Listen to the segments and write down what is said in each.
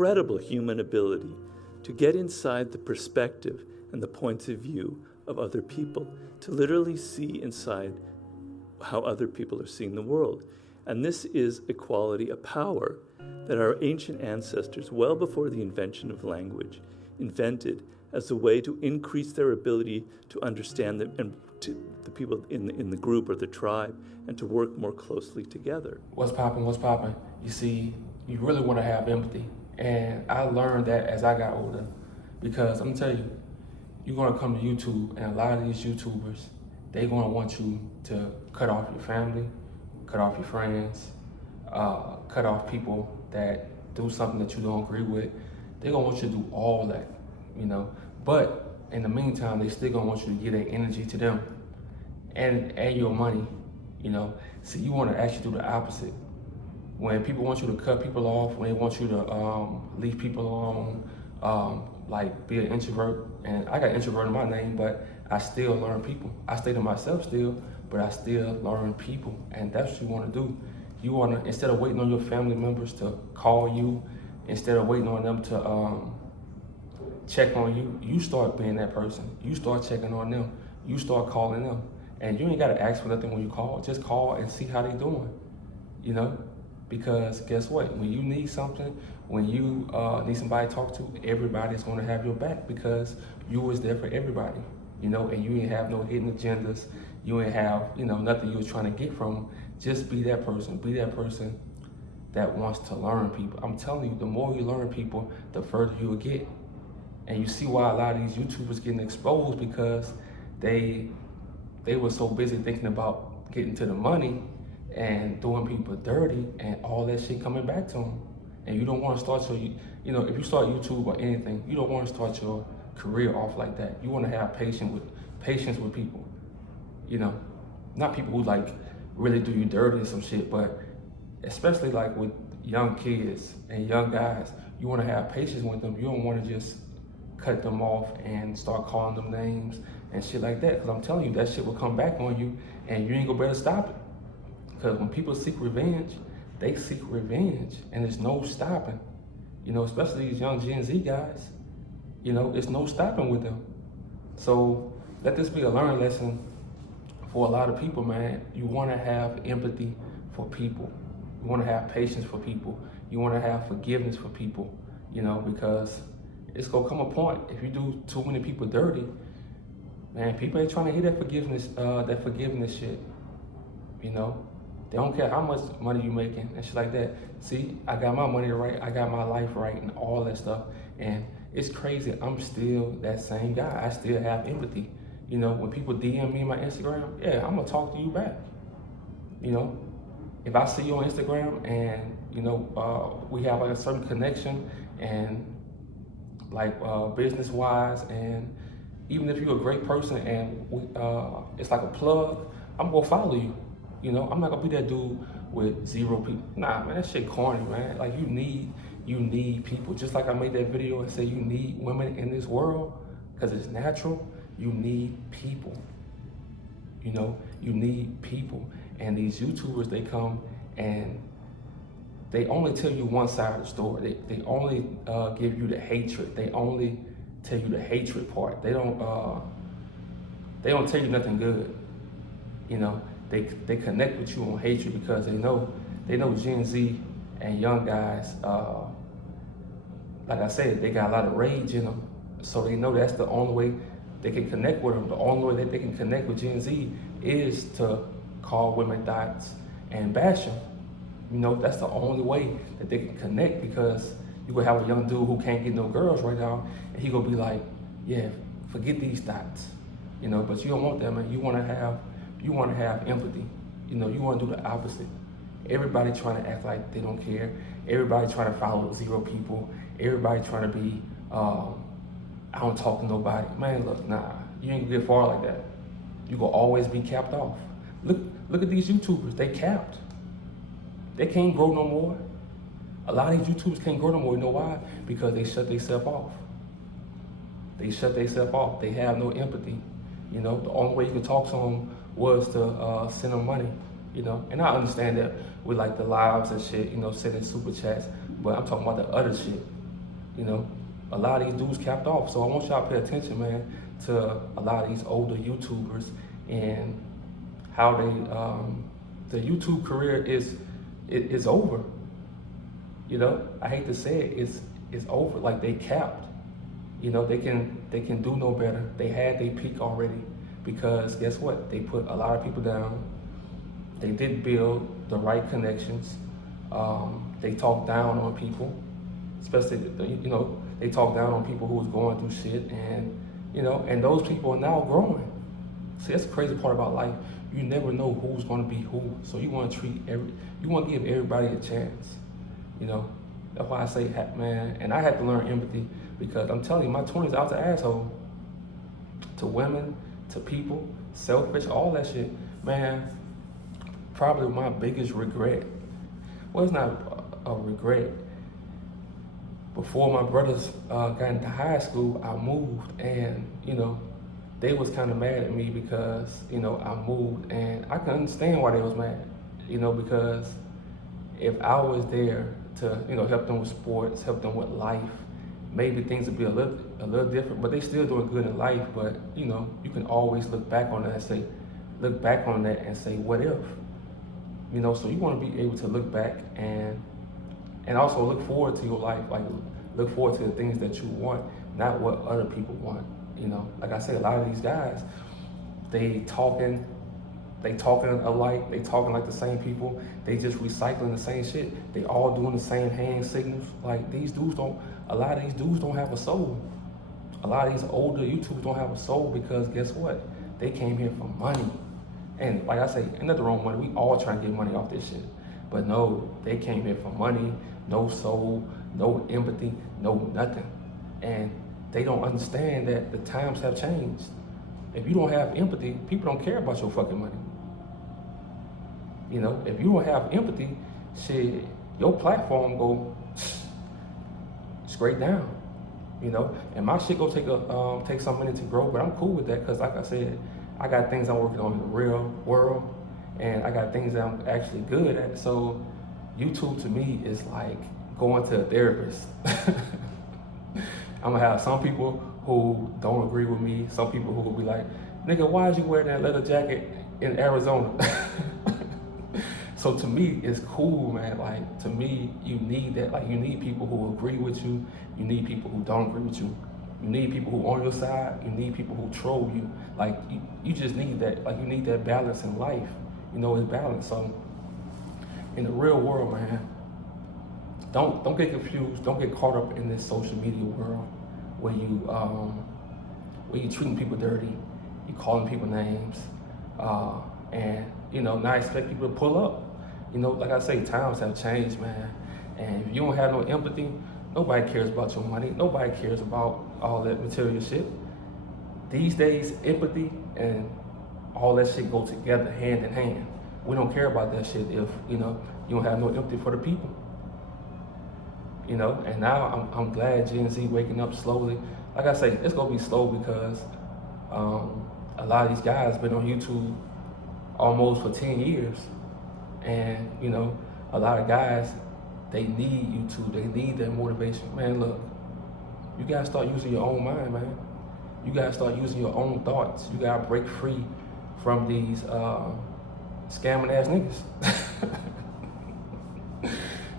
incredible human ability to get inside the perspective and the points of view of other people, to literally see inside how other people are seeing the world. And this is a quality, a power that our ancient ancestors, well before the invention of language, invented as a way to increase their ability to understand the people in the group or the tribe, and to work more closely together. What's poppin', what's poppin'? You see, you really want to have empathy. And I learned that as I got older. Because I'm gonna tell you, you're gonna come to YouTube, and a lot of these YouTubers, they're gonna want you to cut off your family, cut off your friends, cut off people that do something that you don't agree with. They're gonna want you to do all that, you know. But in the meantime, they still gonna want you to give their energy to them and your money, you know. So you wanna actually do the opposite. When people want you to cut people off, when they want you to leave people alone, like be an introvert, and I got introvert in my name, but I still learn people. I stay to myself still, but I still learn people, and that's what you want to do. You want to, instead of waiting on your family members to call you, instead of waiting on them to check on you, you start being that person. You start checking on them. You start calling them, and you ain't got to ask for nothing when you call. Just call and see how they doing, you know? Because guess what? When you need something, when you need somebody to talk to, everybody's going to have your back, because you was there for everybody, you know, and you ain't have no hidden agendas. You ain't have, you know, nothing you was trying to get from them. Just be that person. Be that person that wants to learn people. I'm telling you, the more you learn people, the further you will get. And you see why a lot of these YouTubers getting exposed, because they were so busy thinking about getting to the money and doing people dirty, and all that shit coming back to them. And you don't want to start your, you know, if you start YouTube or anything, you don't want to start your career off like that. You want to have patience with people, you know, not people who like really do you dirty and some shit, but especially like with young kids and young guys, you want to have patience with them. You don't want to just cut them off and start calling them names and shit like that, because I'm telling you, that shit will come back on you, and you ain't gonna be able to stop it. Because when people seek revenge, they seek revenge, and there's no stopping. You know, especially these young Gen Z guys, you know, it's no stopping with them. So let this be a learning lesson for a lot of people, man. You want to have empathy for people. You want to have patience for people. You want to have forgiveness for people, you know, because it's going to come a point, if you do too many people dirty, man, people ain't trying to hear that forgiveness shit, you know. They don't care how much money you making and shit like that. See, I got my money right, I got my life right, and all that stuff. And it's crazy, I'm still that same guy. I still have empathy. You know, when people DM me on my Instagram, yeah, I'm gonna talk to you back. You know, if I see you on Instagram and, you know, we have like a certain connection, and like business-wise, and even if you're a great person and it's like a plug, I'm gonna follow you. You know, I'm not gonna be that dude with 0 people. Nah, man, that shit corny, man. Like, you need people. Just like I made that video and said you need women in this world, because it's natural. You need people. You know, you need people. And these YouTubers, they come and they only tell you one side of the story. They only give you the hatred. They only tell you the hatred part. They don't tell you nothing good. You know, they connect with you on hatred, because they know Gen Z and young guys, like I said, they got a lot of rage in them. So they know that's the only way they can connect with them. The only way that they can connect with Gen Z is to call women thoughts and bash them. You know, that's the only way that they can connect, because you gonna have a young dude who can't get no girls right now, and he gonna be like, yeah, forget these thoughts. You know, but you don't want that, man. You wanna have empathy. You know, you wanna do the opposite. Everybody trying to act like they don't care. Everybody trying to follow 0 people. Everybody trying to be, I don't talk to nobody. Man, look, nah, you ain't gonna get far like that. You gonna always be capped off. Look at these YouTubers, they capped. They can't grow no more. A lot of these YouTubers can't grow no more. You know why? Because they shut themselves off. They shut themselves off. They have no empathy. You know, the only way you could talk to them was to send them money. You know, and I understand that with like the lives and shit, you know, sending super chats, but I'm talking about the other shit. You know, a lot of these dudes capped off. So I want y'all to pay attention, man, to a lot of these older YouTubers and how the YouTube career is over. You know, I hate to say it, it's over. Like they capped. You know, they can do no better. They had their peak already because guess what? They put a lot of people down. They didn't build the right connections. They talked down on people, especially they talked down on people who was going through shit, and and those people are now growing. See, that's the crazy part about life. You never know who's going to be who, so you want to give everybody a chance. You know, that's why I say, man, and I had to learn empathy because I'm telling you, my 20s, I was an asshole to women, to people, selfish, all that shit, man. Probably my biggest regret. Well, it's not a regret. Before my brothers got into high school, I moved, and they was kind of mad at me because I moved, and I can understand why they was mad. Because if I was there to help them with sports, help them with life, maybe things would be a little different. But they still doing good in life. But you can always look back on that and say, what if? So you want to be able to look back and also look forward to your life, like look forward to the things that you want, not what other people want. Like I said, a lot of these guys, they talking alike, they talking like the same people, they just recycling the same shit, they all doing the same hand signals. Like a lot of these dudes don't have a soul. A lot of these older YouTubers don't have a soul because guess what? They came here for money. And like I say, ain't nothing wrong with money. We all trying to get money off this shit. But no, they came here for money, no soul, no empathy, no nothing. And they don't understand that the times have changed. If you don't have empathy, people don't care about your fucking money. If you don't have empathy, shit, your platform go straight down. And my shit go take some minute to grow, but I'm cool with that because like I said, I got things I'm working on in the real world, and I got things that I'm actually good at. So YouTube to me is like going to a therapist. I'm gonna have some people who don't agree with me, some people who will be like, nigga, why is you wearing that leather jacket in Arizona? So to me, it's cool, man. Like, to me, you need that. Like, you need people who agree with you. You need people who don't agree with you. You need people who are on your side. You need people who troll you. Like, you just need that. Like, you need that balance in life. It's balance. So, in the real world, man, don't get confused. Don't get caught up in this social media world where you treating people dirty. You calling people names. And, not expect people to pull up. Like I say, times have changed, man. And if you don't have no empathy, nobody cares about your money. Nobody cares about all that material shit. These days, empathy and all that shit go together hand in hand. We don't care about that shit if, you don't have no empathy for the people. And now I'm glad Gen Z waking up slowly. Like I say, it's gonna be slow because a lot of these guys been on YouTube almost for 10 years. And, a lot of guys, they need YouTube. They need that motivation. Man, look, you gotta start using your own mind, man. You gotta start using your own thoughts. You gotta break free from these scamming ass niggas.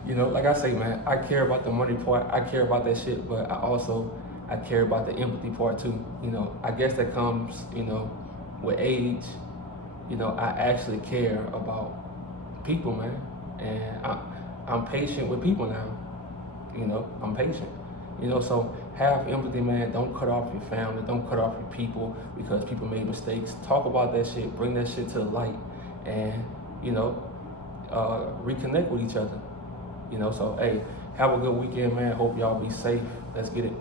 Like I say, man, I care about the money part. I care about that shit, but I care about the empathy part too. I guess that comes, with age. I actually care about people, man, and I'm patient with people now. I'm patient. So have empathy, man. Don't cut off your family. Don't cut off your people because people made mistakes. Talk about that shit. Bring that shit to the light, and reconnect with each other. So hey, have a good weekend, man. Hope y'all be safe. Let's get it.